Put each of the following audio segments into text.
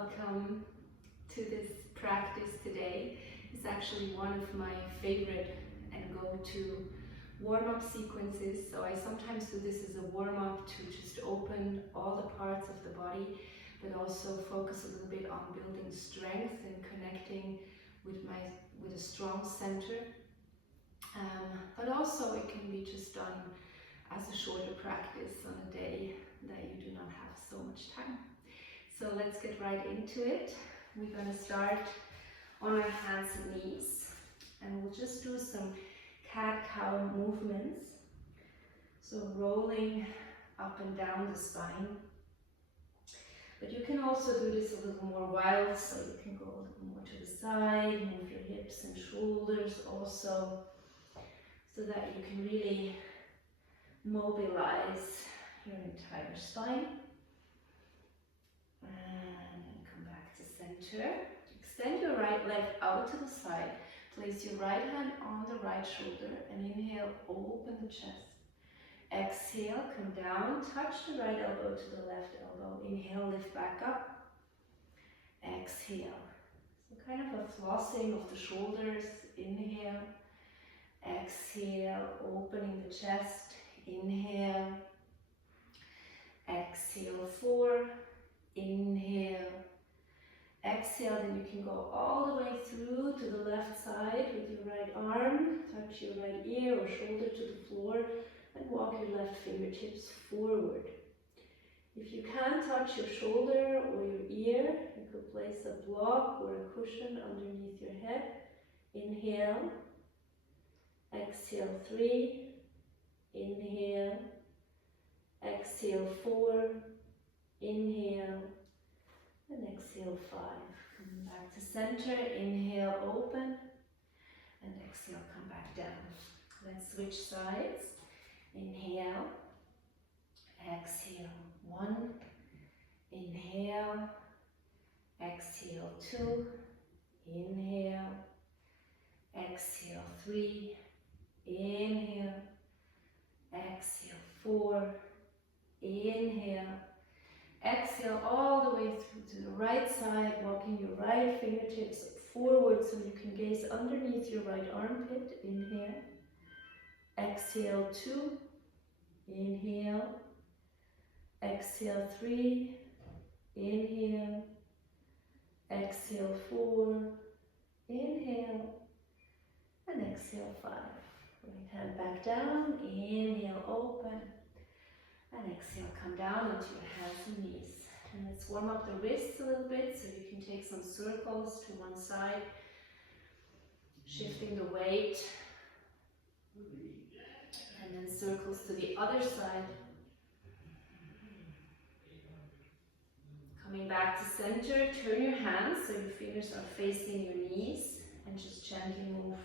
welcome to this practice today. It's actually one of my favorite and go-to warm-up sequences. So I sometimes do this as a warm-up to just open all the parts of the body, but also focus a little bit on building strength and connecting with a strong center. But also it can be just done as a shorter practice on a day that you do not have so much time. So let's get right into it. We're going to start on our hands and knees, and we'll just do some cat-cow movements. So rolling up and down the spine. But you can also do this a little more wild, so you can go a little more to the side, move your hips and shoulders also, so that you can really mobilize your entire spine. And then come back to center. Extend your right leg out to the side. Place your right hand on the right shoulder and inhale, open the chest. Exhale, come down, touch the right elbow to the left elbow. Inhale, lift back up. Exhale. So kind of a flossing of the shoulders. Inhale. Exhale, opening the chest. Inhale. Exhale, 4. Inhale. Exhale, then you can go all the way through to the left side with your right arm. Touch your right ear or shoulder to the floor and walk your left fingertips forward. If you can't touch your shoulder or your ear, you could place a block or a cushion underneath your head. Inhale. Exhale, 3. Inhale. Exhale, 4. Inhale. And exhale, 5. Coming back to center. Inhale, open. And exhale, come back down. Let's switch sides. Inhale. Exhale, 1. Inhale. Exhale, 2. Inhale. Exhale, 3. Inhale. Exhale, 4. Inhale. Exhale all the way through to the right side, walking your right fingertips forward so you can gaze underneath your right armpit. Inhale. Exhale, 2. Inhale. Exhale, 3. Inhale. Exhale, 4. Inhale. And exhale, 5. Right hand back down. Inhale, open. And exhale, come down onto your hands and knees. And let's warm up the wrists a little bit so you can take some circles to one side, shifting the weight, and then circles to the other side. Coming back to center, turn your hands so your fingers are facing your knees, and just gently move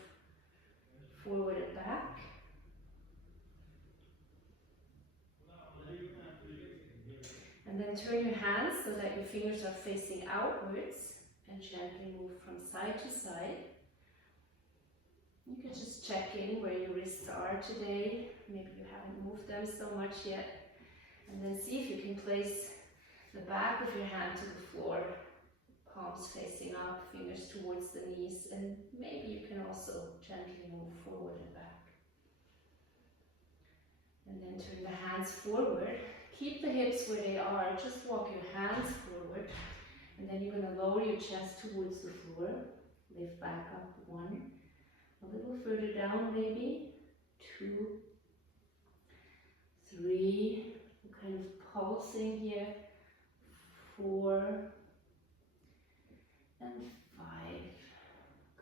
forward and back. And then turn your hands so that your fingers are facing outwards and gently move from side to side. You can just check in where your wrists are today. Maybe you haven't moved them so much yet. And then see if you can place the back of your hand to the floor, palms facing up, fingers towards the knees, and maybe you can also gently move forward and back. And then turn the hands forward. Keep the hips where they are, just walk your hands forward, and then you're going to lower your chest towards the floor, lift back up, 1, a little further down maybe, 2, 3, we're kind of pulsing here, 4, and 5,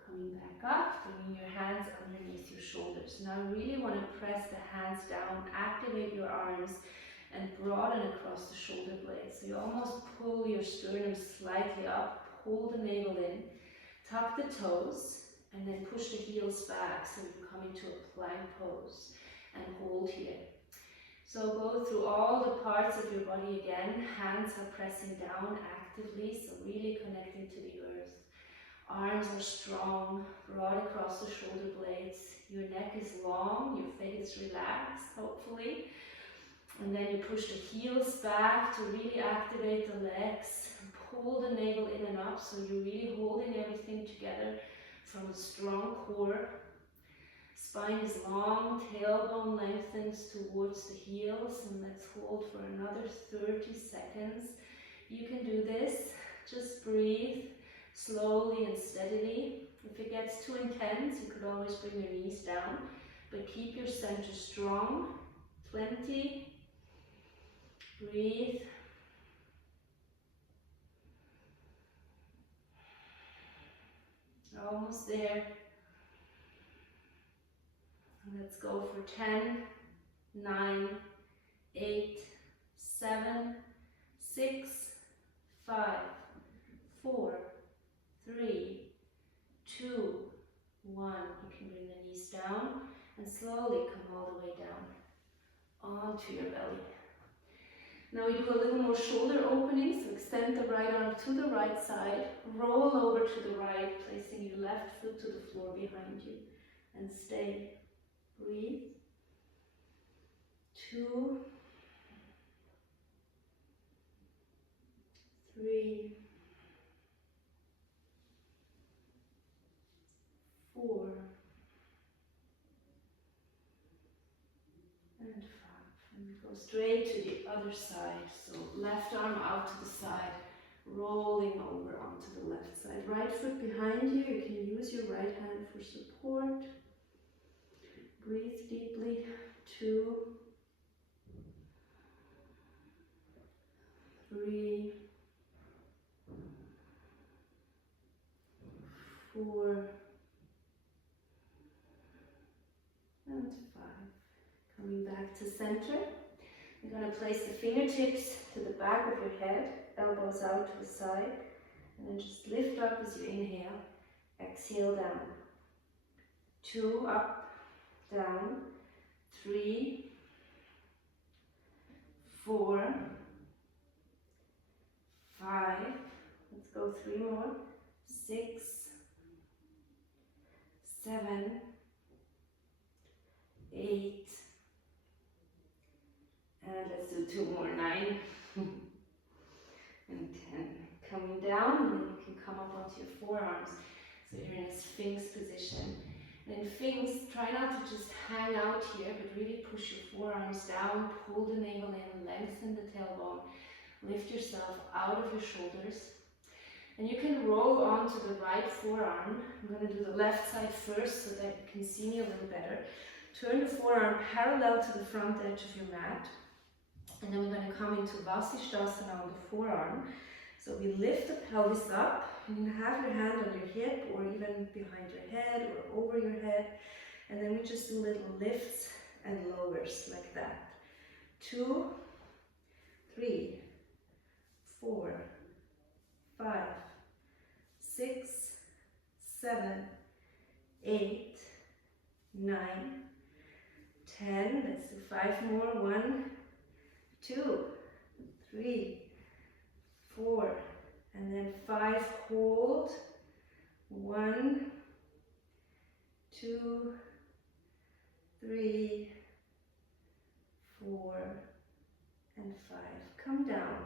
coming back up, bringing your hands underneath your shoulders. Now I really want to press the hands down, activate your arms, and broaden across the shoulder blades. So you almost pull your sternum slightly up, pull the navel in, tuck the toes, and then push the heels back so you come into a plank pose and hold here. So go through all the parts of your body again. Hands are pressing down actively, so really connecting to the earth. Arms are strong, broad across the shoulder blades. Your neck is long, your face relaxed, hopefully. And then you push the heels back to really activate the legs. Pull pull the navel in and up, so you're really holding everything together from a strong core. Spine is long, tailbone lengthens towards the heels, and let's hold for another 30 seconds. You can do this, just breathe slowly and steadily. If it gets too intense, you could always bring your knees down, but keep your center strong. 20, breathe. Almost there. Let's go for 10, 9, 8, 7, 6, 5, 4, 3, 2, 1. You can bring the knees down and slowly come all the way down onto your belly. Now we do a little more shoulder opening, so extend the right arm to the right side, roll over to the right, placing your left foot to the floor behind you, and stay. Breathe. 2, 3, 4, and 5. And we go straight to the other side. So left arm out to the side, rolling over onto the left side. Right foot behind you. You can use your right hand for support. Breathe deeply. 2, 3, 4, and 5. Coming back to center. You're going to place the fingertips to the back of your head, elbows out to the side, and then just lift up as you inhale. Exhale down. 2, up, down. 3, 4, 5. Let's go 3 more. 6, 7, 8, and let's do 2 more. 9 and 10. Coming down, and then you can come up onto your forearms. So you're in a Sphinx position. And in Sphinx, try not to just hang out here, but really push your forearms down, pull the navel in, lengthen the tailbone, lift yourself out of your shoulders. And you can roll onto the right forearm. I'm going to do the left side first so that you can see me a little better. Turn the forearm parallel to the front edge of your mat. And then we're going to come into Vasisthasana on the forearm. So we lift the pelvis up. You can have your hand on your hip or even behind your head or over your head. And then we just do little lifts and lowers like that. 2, 3, 4, 5, 6, 7, 8, 9, 10. Let's do 5 more. 1, 2, 3, 4, and then 5. Hold. 1, 2, 3, 4, and 5. Come down.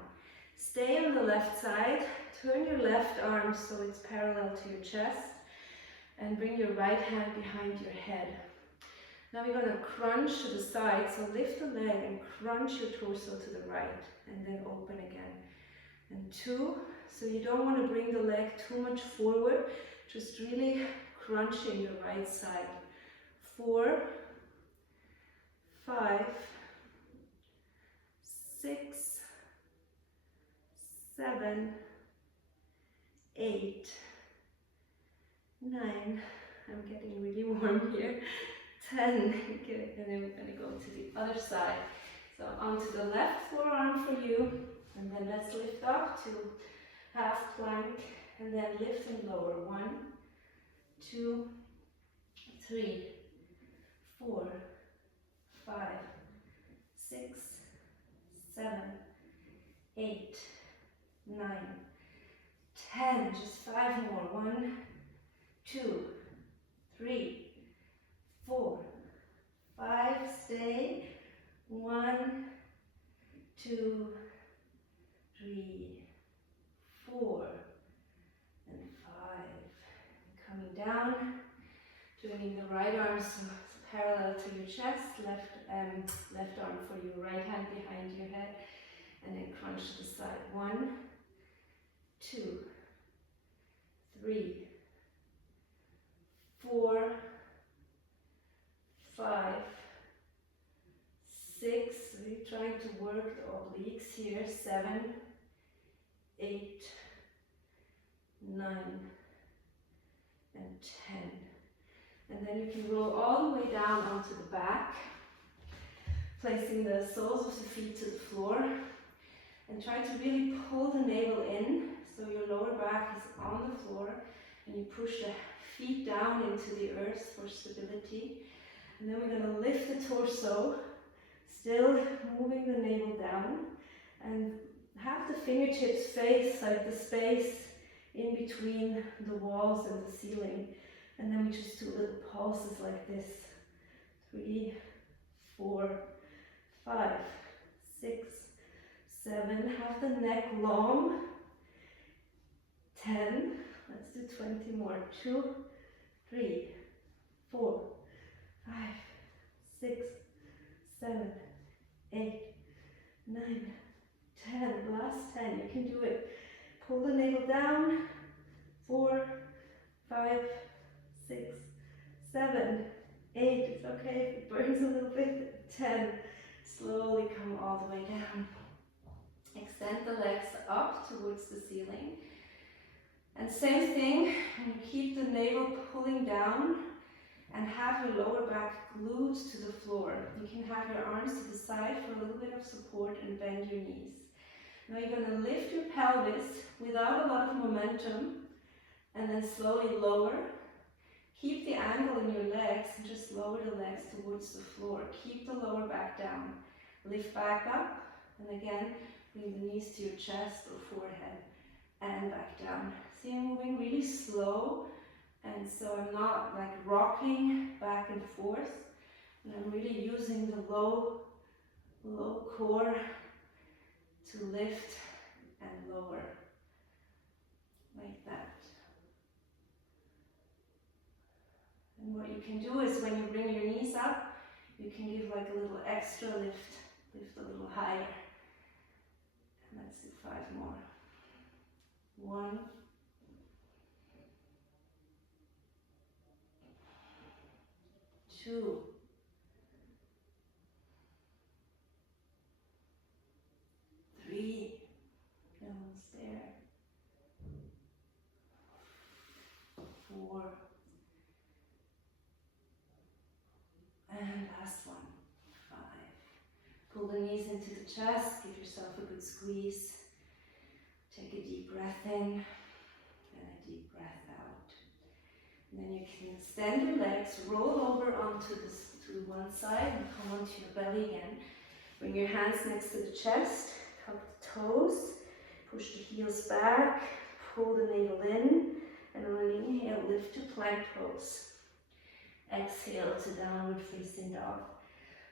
Stay on the left side. Turn your left arm so it's parallel to your chest, and bring your right hand behind your head. Now we're going to crunch to the side, so lift the leg and crunch your torso to the right, and then open again. And 2, so you don't want to bring the leg too much forward, just really crunching your right side. 4, 5, 6, 7, 8, 9, I'm getting really warm here, 10, good, and then we're going to go to the other side. So onto the left forearm for you, and then let's lift up to half plank, and then lift and lower. 1, 2, 3, 4, 5, 6, 7, 8, 9, 10, just 5 more. 1, 2, 3, 4, 5, stay. 1, 2, 3, 4, Turning the right arm so parallel to your chest, left arm for your right hand behind your head, and then crunch to the side. 1, 2, 3, 4, 5, 6. We're trying to work the obliques here. 7, 8, 9, and 10. And then you can roll all the way down onto the back, placing the soles of the feet to the floor, and try to really pull the navel in so your lower back is on the floor, and you push the feet down into the earth for stability. And then we're going to lift the torso, still moving the navel down, and have the fingertips face like the space in between the walls and the ceiling. And then we just do little pulses like this. 3, 4, 5, 6, 7. Have the neck long. 10. Let's do 20 more. 2, 3, 4, 5, 6, 7, 8, 9, 10. Last 10. You can do it. Pull the navel down. 4, 5, 6, 7, 8. It's okay if it burns a little bit. 10. Slowly come all the way down. Extend the legs up towards the ceiling. And same thing, and keep the navel pulling down and have your lower back glued to the floor. You can have your arms to the side for a little bit of support and bend your knees. Now you're going to lift your pelvis without a lot of momentum and then slowly lower. Keep the angle in your legs and just lower the legs towards the floor. Keep the lower back down. Lift back up, and again, bring the knees to your chest or forehead and back down. See, I'm moving really slow, and so I'm not like rocking back and forth, and I'm really using the low core to lift and lower, like that. And what you can do is when you bring your knees up, you can give like a little extra lift a little higher. And let's do 5 more. 1, 2, 3, almost there. 4, and last one. 5. Pull the knees into the chest, give yourself a good squeeze. Take a deep breath in and a deep breath out. And then you can extend your legs, roll over onto to one side and come onto your belly again. Bring your hands next to the chest, tuck the toes, push the heels back, pull the navel in, and on an inhale, lift to plank pose. Exhale to downward facing dog.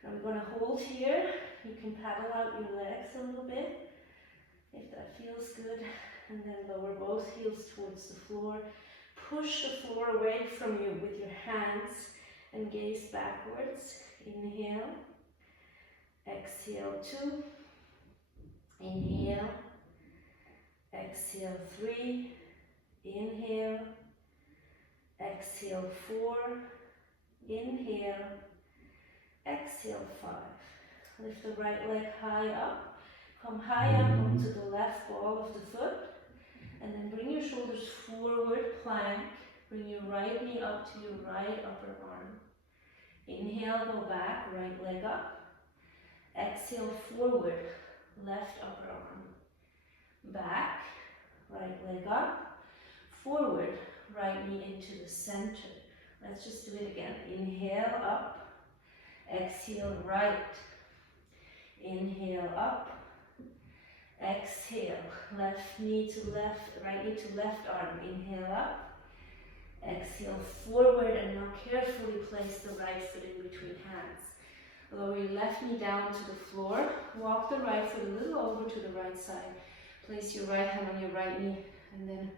I'm going to hold here. You can paddle out your legs a little bit if that feels good, and then lower both heels towards the floor. Push the floor away from you with your hands and gaze backwards. Inhale, exhale 2, inhale, exhale 3, inhale, exhale 4, inhale, exhale 5. Lift the right leg high up. Come high up onto the left ball of the foot, and then bring your shoulders forward, plank. Bring your right knee up to your right upper arm. Inhale, go back, right leg up. Exhale, forward, left upper arm. Back, right leg up. Forward, right knee into the center. Let's just do it again. Inhale, up. Exhale, right. Inhale, up. Exhale, left knee to left, right knee to left arm. Inhale up. Exhale forward, and now carefully place the right foot in between hands. Lower your left knee down to the floor. Walk the right foot a little over to the right side. Place your right hand on your right knee, and then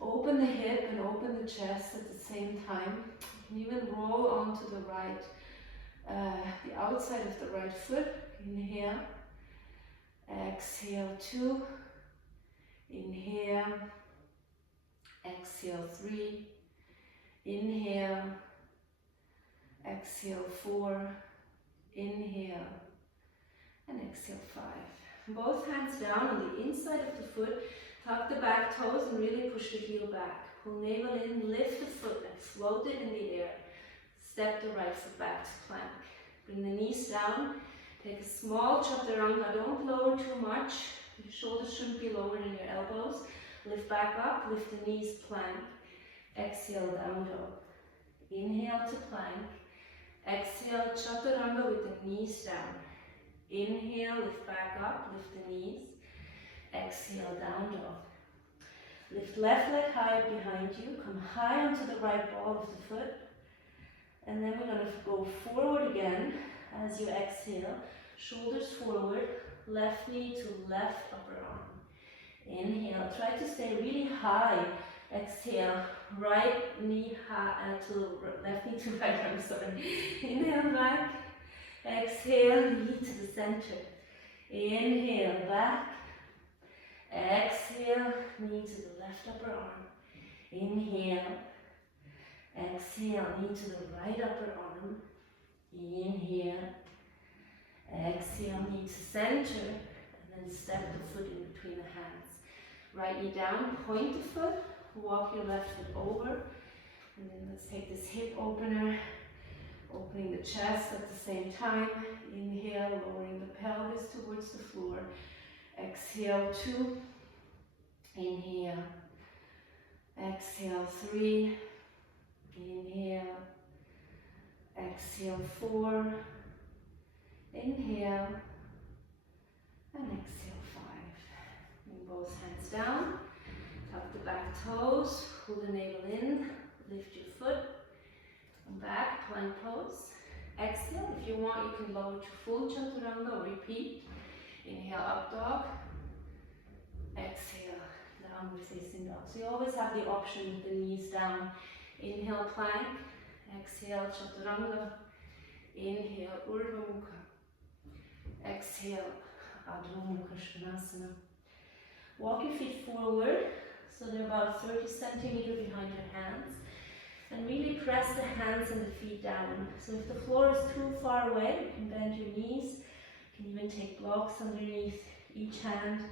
open the hip and open the chest at the same time. can even roll onto the right, the outside of the right foot. Inhale, exhale 2, inhale, exhale 3, inhale, exhale 4, inhale, and exhale 5. Both hands down on the inside of the foot, tuck the back toes and really push the heel back. Pull navel in, lift the foot and float it in the air. Step the right foot back to plank. Bring the knees down, take a small chaturanga, don't lower too much. Your shoulders shouldn't be lower than your elbows. Lift back up, lift the knees, plank. Exhale, down dog. Inhale to plank. Exhale, chaturanga with the knees down. Inhale, lift back up, lift the knees. Exhale, down dog. Lift left leg high behind you. Come high onto the right ball of the foot. And then we're going to go forward again as you exhale. Shoulders forward, left knee to left upper arm. Inhale, try to stay really high. Exhale, right knee high to left knee to right arm, sorry. Inhale back. Exhale, knee to the center. Inhale, back. Exhale, knee to the left upper arm. Inhale. Exhale, knee to the right upper arm. Inhale. Exhale, knee to center. And then step the foot in between the hands. Right knee down, point the foot. Walk your left foot over. And then let's take this hip opener. Opening the chest at the same time. Inhale, lowering the pelvis towards the floor. Exhale 2. Inhale. Exhale 3. Inhale. Exhale 4. Inhale. And exhale 5. Bring both hands down. Tuck the back toes. Pull the navel in. Lift your foot. Come back, plank pose. Exhale. If you want, you can lower to full chaturanga. Repeat. Inhale, up dog. Exhale, downward facing dog. So you always have the option with the knees down. Inhale, plank. Exhale, chaturanga. Inhale, urdhva mukha. Exhale, adho mukha svanasana. Walk your feet forward, so they're about 30 centimeters behind your hands. And really press the hands and the feet down. So if the floor is too far away, you can bend your knees. You can even take blocks underneath each hand.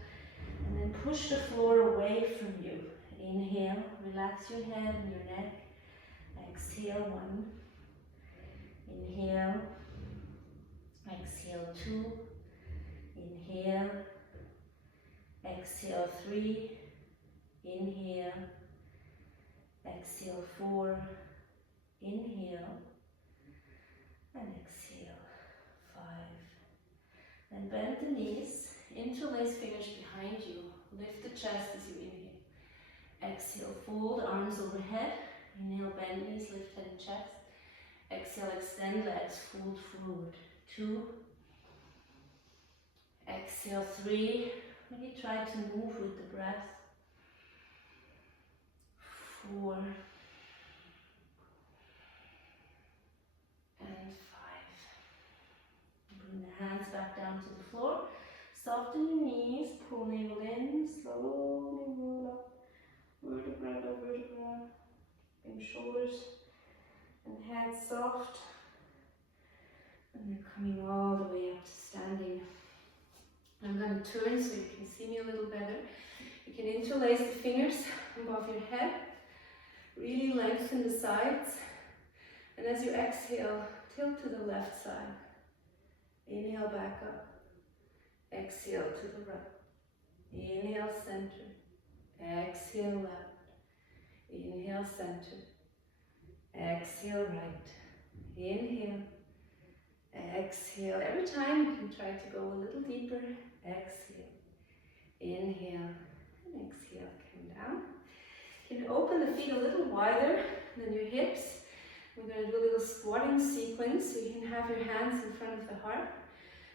And then push the floor away from you. Inhale, relax your head and your neck. Exhale 1. Inhale. Exhale 2. Inhale. Exhale 3. Inhale. Exhale 4. Inhale. And exhale 5. And bend the knees. Interlace fingers behind you. Lift the chest as you inhale. Exhale, fold arms overhead. Inhale, bend knees, lift head and chest. Exhale, extend legs, fold forward. 2. Exhale, 3. Really try to move with the breath. 4. And 5. Bring the hands back down to the floor. Soften your knees, pull navel in, slowly roll up, vertebra to vertebra. Bring shoulders and head soft. And you're coming all the way up to standing. I'm going to turn so you can see me a little better. You can interlace the fingers above your head. Really lengthen the sides. And as you exhale, tilt to the left side. Inhale, back up. Exhale to the right. Inhale, center. Exhale, left. Inhale, center. Exhale, right. Inhale. Exhale. Every time you can try to go a little deeper. Exhale. Inhale. And exhale. Come down. You can open the feet a little wider than your hips. We're going to do a little squatting sequence. So you can have your hands in front of the heart.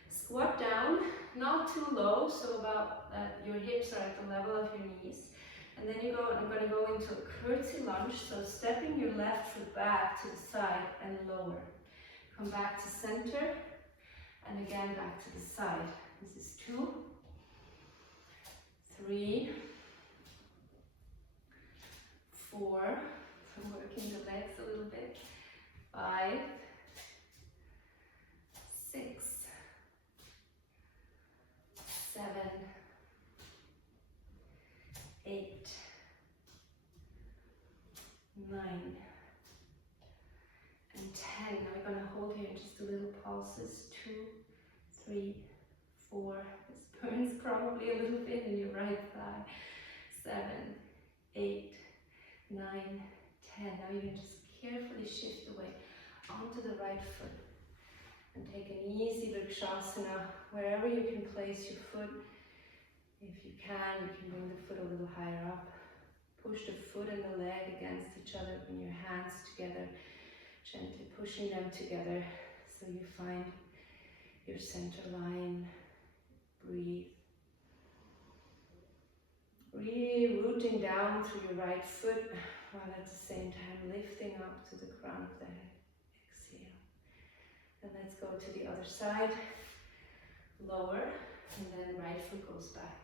Squat down, not too low, so about that your hips are at the level of your knees. And then you go, I'm going to go into a curtsy lunge, so stepping your left foot back to the side and lower. Come back to center, and again back to the side. This is 2, 3, 4, I'm working the legs a little bit, 5, 6, 7, 8, 9, and 10. Now we're going to hold here and just do little pulses. 2, 3, 4. This burns probably a little bit in your right thigh. 7, 8, 9, 10. Now you can just carefully shift the weight onto the right foot and take an easy Vrikshasana wherever you can place your foot. If you can bring the foot a little higher up. Push the foot and the leg against each other, bring your hands together, gently pushing them together so you find your center line. Breathe. Really rooting down through your right foot while at the same time lifting up to the crown of the head. Exhale. And let's go to the other side. Lower, and then right foot goes back.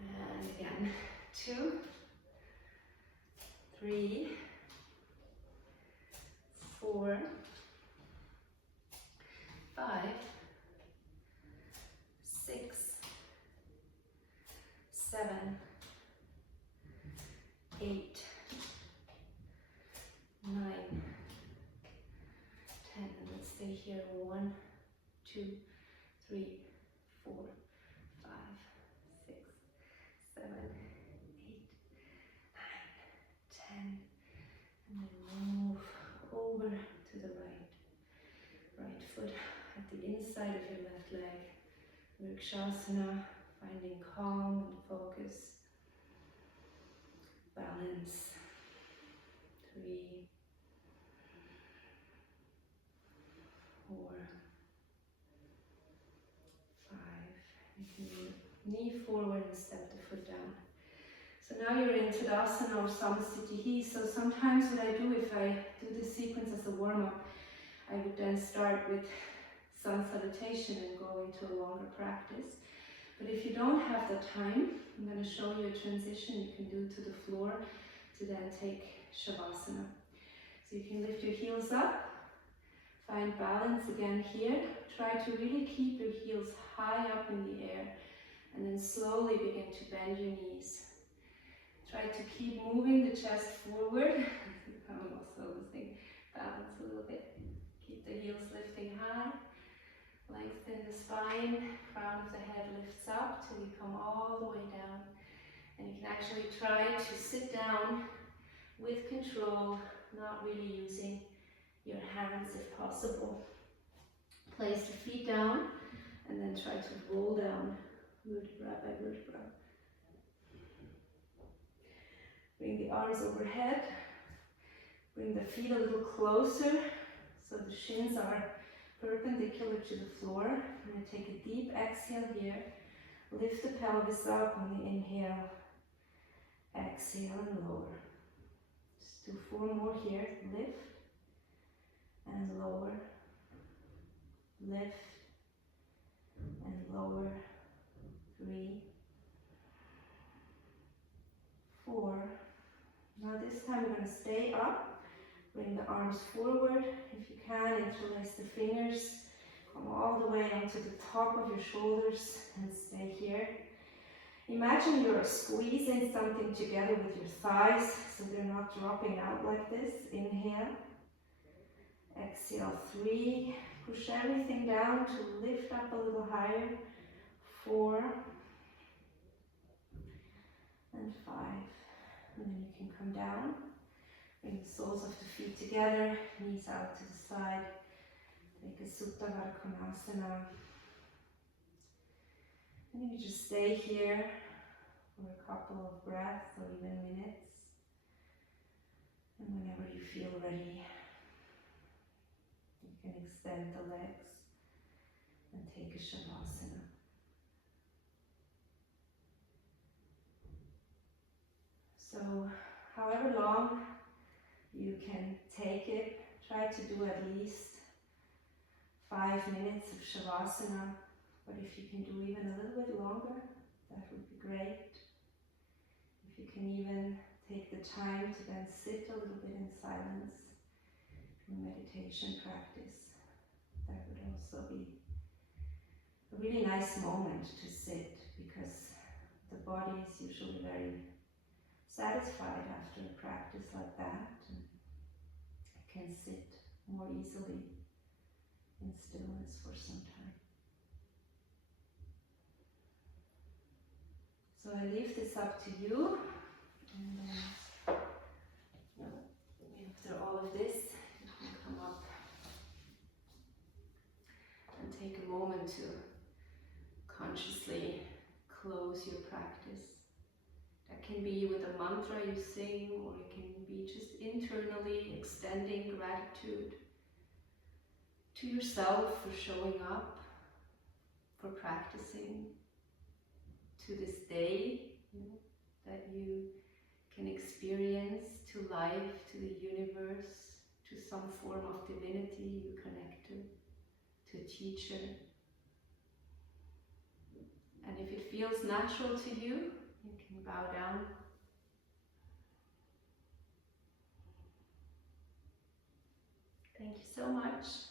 And again, 2, 3, 4, 5, 6, 7, 8, 9, 10. And let's stay here. 1, 2, 3, 4, 5, 6, 7, 8, 9, 10. And then move over to the right foot at the inside of your left leg. Vrikshasana, finding calm and focus. Balance. 3, 4, 5. You can knee forward and step the foot down. So now you're in Tadasana or Samasthiti. So sometimes what I do, if I do this sequence as a warm-up, I would then start with sun salutation and go into a longer practice. But if you don't have the time, I'm going to show you a transition you can do to the floor to then take Shavasana. So you can lift your heels up, find balance again here. Try to really keep your heels high up in the air and then slowly begin to bend your knees. Try to keep moving the chest forward. I'm also losing balance a little bit. Keep the heels lifting high. Lengthen the spine. Crown of the head lifts up till you come all the way down. And you can actually try to sit down with control, not really using your hands if possible. Place the feet down and then try to roll down vertebra by vertebra. Bring the arms overhead. Bring the feet a little closer so the shins are perpendicular to the floor. I'm going to take a deep exhale here. Lift the pelvis up on the inhale. Exhale and lower. Just do 4 more here. Lift and lower. Lift and lower. 3, 4. Now this time we're going to stay up. Bring the arms forward. If you can, interlace the fingers. Come all the way onto the top of your shoulders and stay here. Imagine you're squeezing something together with your thighs so they're not dropping out like this. Inhale. Exhale. 3. Push everything down to lift up a little higher. 4. And 5. And then you can come down. Bring the soles of the feet together, knees out to the side. Take a Supta Baddha Konasana. And you just stay here for a couple of breaths or even minutes. And whenever you feel ready, you can extend the legs and take a Shavasana. 1, So however long you can take it, try to do at least 5 minutes of Shavasana, but if you can do even a little bit longer, that would be great. If you can even take the time to then sit a little bit in silence in meditation practice, that would also be a really nice moment to sit, because the body is usually very satisfied after a practice like that, and it can sit more easily in stillness for some time. So I leave this up to you, and then after all of this, you can come up and take a moment to consciously close your practice. That can be with a mantra you sing, or it can be just internally extending gratitude to yourself for showing up, for practicing, to this day, that you can experience, to life, to the universe, to some form of divinity you connect to a teacher. And if it feels natural to you, you can bow down. Thank you so much.